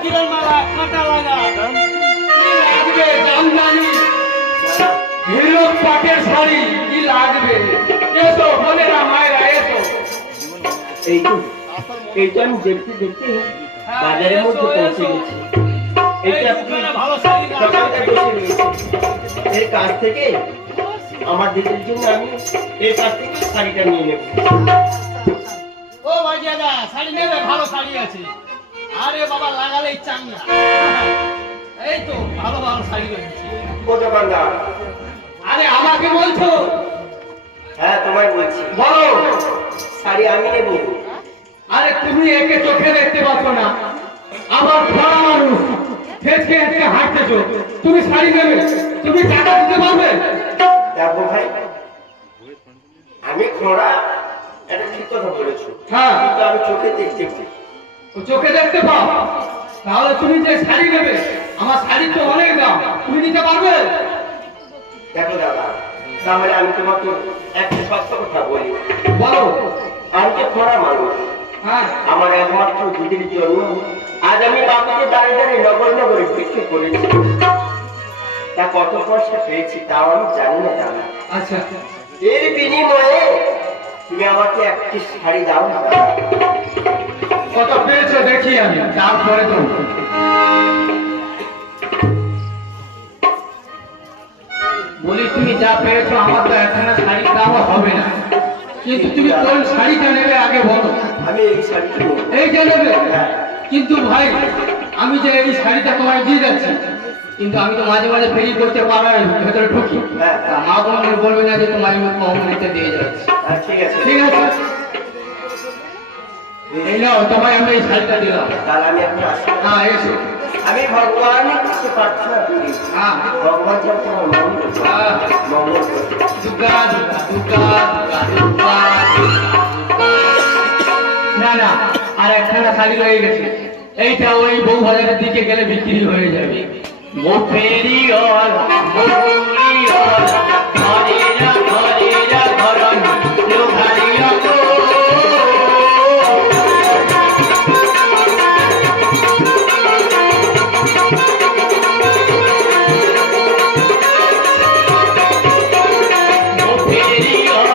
কিরণ মালা কাঁটা লাগা লাগবে জামদানি হিরো পাটের শাড়ি কি লাগবে? এসো বোনেরা মায়েরা এসো। এই তো আমি দেখতে দেখতে বাজারের মধ্যে পৌঁছে গেছি। এইটা আপনি ভালো শাড়ি সকালটা বসে রয়েছে এর কাছ থেকে আমার দিদির জন্য আমি এর কাছ থেকে শাড়িটা নিয়ে নেব। ও ভাই দাদা শাড়ি নেবে? ভালো শাড়ি আছে। আরে বাবা লাগালেই চাঙ্গা। এই তো ভালো ভালো শাড়ি রয়েছে। ও দোকানদার, আরে আমাকে বলছো? হ্যাঁ তোমায় বলছি, বলো। শাড়ি আমি নেব। আরে তুমি একে চোখে দেখতে পাচ্ছ না, আবার বড় মানুষ হেঁটে হেঁটে হাঁটতেছো, তুমি শাড়ি নেবে? তুমি টাকা দিতে পারবে? দেখো ভাই, আমি খোঁড়া এটা ঠিক কথা বলেছো, হ্যাঁ কিন্তু আমি চোখে দেখতে পাই। ও চোখে দেখতে পাও? তাহলে তুমি যে শাড়ি নেবে, আমার শাড়ির তো অনেক দাম, তুমি নিতে পারবে? দেখো দাদা, তাহলে আমি তোমাকে একটা সত্য কথা বলি। বলো। আমি যে খোঁড়া মানুষ, হ্যাঁ আমার একমাত্র দিদির জন্য আজ আমি বাবুকে দাঁড়িয়ে দাঁড়িয়ে নগর নগরে ভিক্ষে করেছি। তা কত পয়সা পেয়েছি তাও আমি জানি না দাদা। আচ্ছা এর বিনিময়ে তুমি আমাকে একটি শাড়ি দাও না দাদা। কত পেয়েছো দেখি আমি, তারপরে তো বলি তুমি যা পেয়েছো আমার তো এখানে শাড়ি দামও হবে না, কিন্তু তুমি কোন শাড়িটা নেবে আগে বলো। আমি এই শাড়িটা নেব। এইটা নেবে? হ্যাঁ। কিন্তু ভাই আমি যে এই শাড়িটা তোমায় দিয়ে যাচ্ছি, কিন্তু আমি তো মাঝে মাঝে ফেরি করতে পারার ভেতরে ঢুকি, হ্যাঁ। তা মা বোন বলবে না যে তোমার আমি কম নিতে দিয়ে যাচ্ছি। হ্যাঁ, ঠিক আছে। ঠিক আছে, এই নাও তোমায় আমি এই শাড়িটা দিলাম। তাহলে আমি এখন আসি। হ্যাঁ এসো। আমি ভগবানের কাছে প্রার্থনা করি, হ্যাঁ ভগবান যেন তোমার মঙ্গল করে। হ্যাঁ। মঙ্গল করে। দুর্গা দুর্গা দুর্গা দুর্গা দুর্গা। না না, আর একখানা শাড়ি রয়ে গেছে, এইটা ওই বউ বাজারের দিকে গেলে বিক্রি হয়ে যাবে। মোফেরিওয়ালা মোফেরিওয়ালা